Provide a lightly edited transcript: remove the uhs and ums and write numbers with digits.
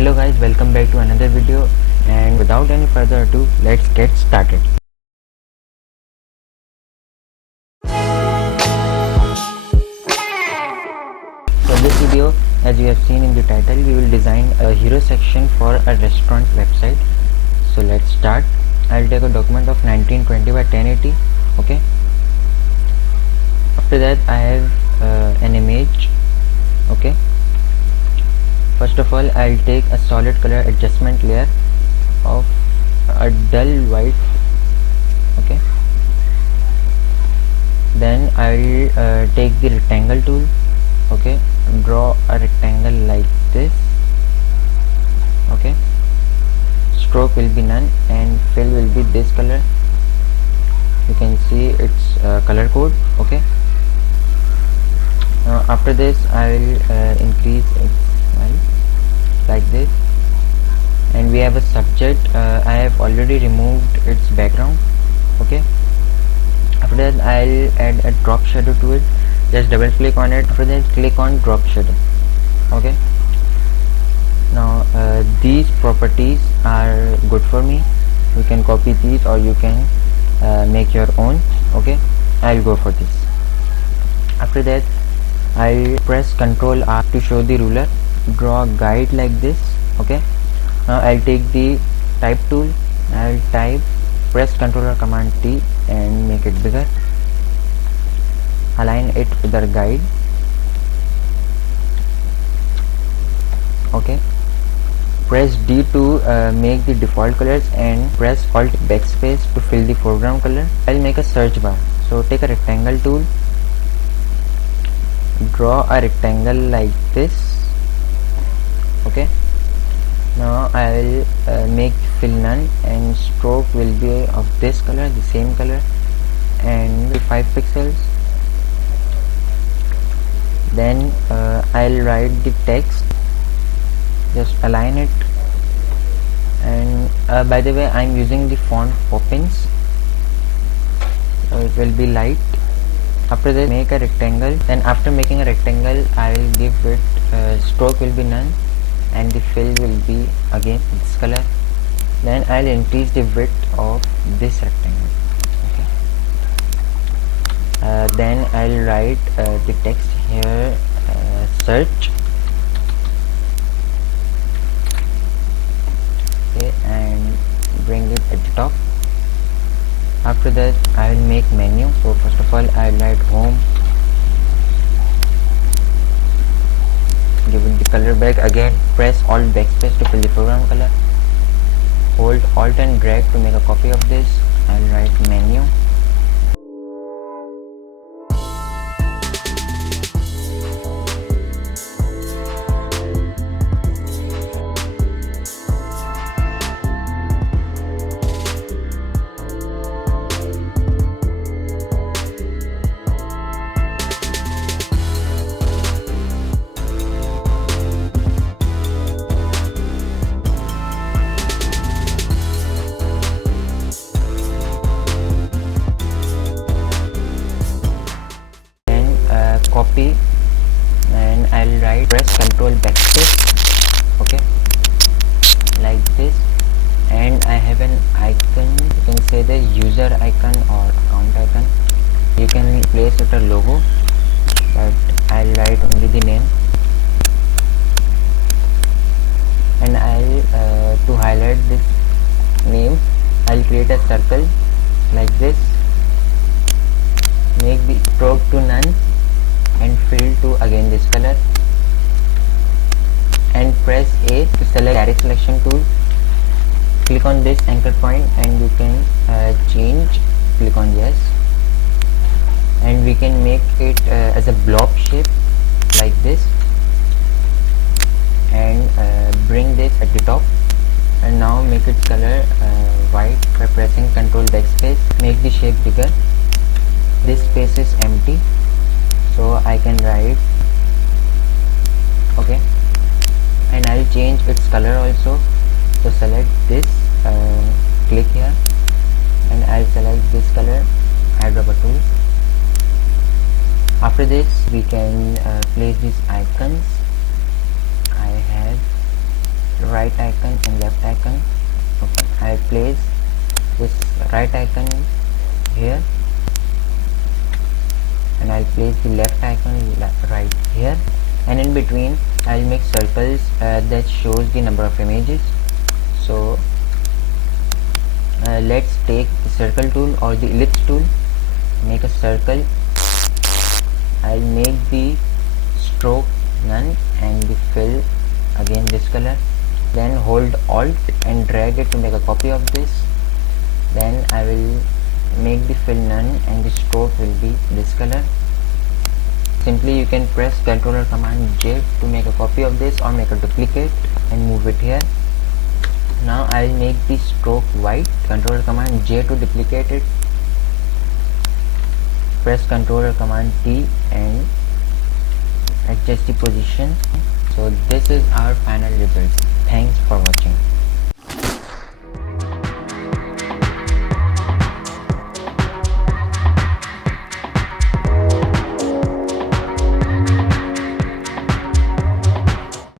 Hello guys, welcome back to another video, and without any further ado, let's get started. So in this video, as you have seen in the title, we will design a hero section for a restaurant website. So let's start. I'll take a document of 1920 by 1080. Okay. After that, I have an image. Okay. First of all, I'll take a solid color adjustment layer of a dull white. Okay. Then I'll take the rectangle tool. Okay, draw a rectangle like this. Okay, stroke will be none and fill will be this color. You can see its color code. Okay, now after this I'll increase its size like this, and we have a subject. I have already removed its background. Okay, after that I'll add a drop shadow to it. Just double click on it. After that, click on drop shadow. Okay, now these properties are good for me. You can copy these or you can make your own. Okay, I'll go for this. After that, I'll press Ctrl R to show the ruler. Draw a guide like this. Okay, now I'll take the type tool. I'll type, press Ctrl or Command T and make it bigger. Align it with our guide. Okay, press D to make the default colors and press Alt backspace to fill the foreground color. I'll make a search bar. So take a rectangle tool, draw a rectangle like this. Okay, now I'll make fill none and stroke will be of this color, the same color, and 5 pixels. Then I'll write the text, just align it, and by the way, I'm using the font Poppins, so it will be light. After that, make a rectangle. Then after making a rectangle, I'll give it stroke will be none and the fill will be again this color. Then I'll increase the width of this rectangle. Okay, then I'll write the text here, search. Okay, and bring it at the top. After that, I will make menu. So first of all, I'll write home, give it the color back. Again, press Alt backspace to fill the foreground color. Hold Alt and drag to make a copy of this. I'll write menu. Copy, and I'll write, press Ctrl backspace. Okay, like this, and I have an icon. You can say the user icon or account icon. You can place it a logo, but I'll write only the name. And I'll to highlight this name, I'll create a circle like this. Make the stroke to none and fill to again this color, and press A to select direct selection tool. Click on this anchor point and you can change. Click on yes, and we can make it as a blob shape like this, and bring this at the top, and now make its color white by pressing Ctrl backspace. Make the shape bigger. This space is empty, so I can write. Okay, and I'll change its color also. So select this, click here, and I'll select this color, add rubber tool. After this, we can place these icons. I have right icon and left icon. Okay, I'll place this right icon here, and I'll place the left icon right here, and in between I'll make circles that shows the number of images. So let's take the circle tool or the ellipse tool, make a circle. I'll make the stroke none and the fill again this color, then hold alt and drag it to make a copy of this. Then I will make the fill none and the stroke will be this color. Simply you can press Ctrl or Command J to make a copy of this or make a duplicate and move it here. Now I will make the stroke white. Ctrl or Command J to duplicate it. Press Ctrl or Command T and adjust the position. So this is our final result.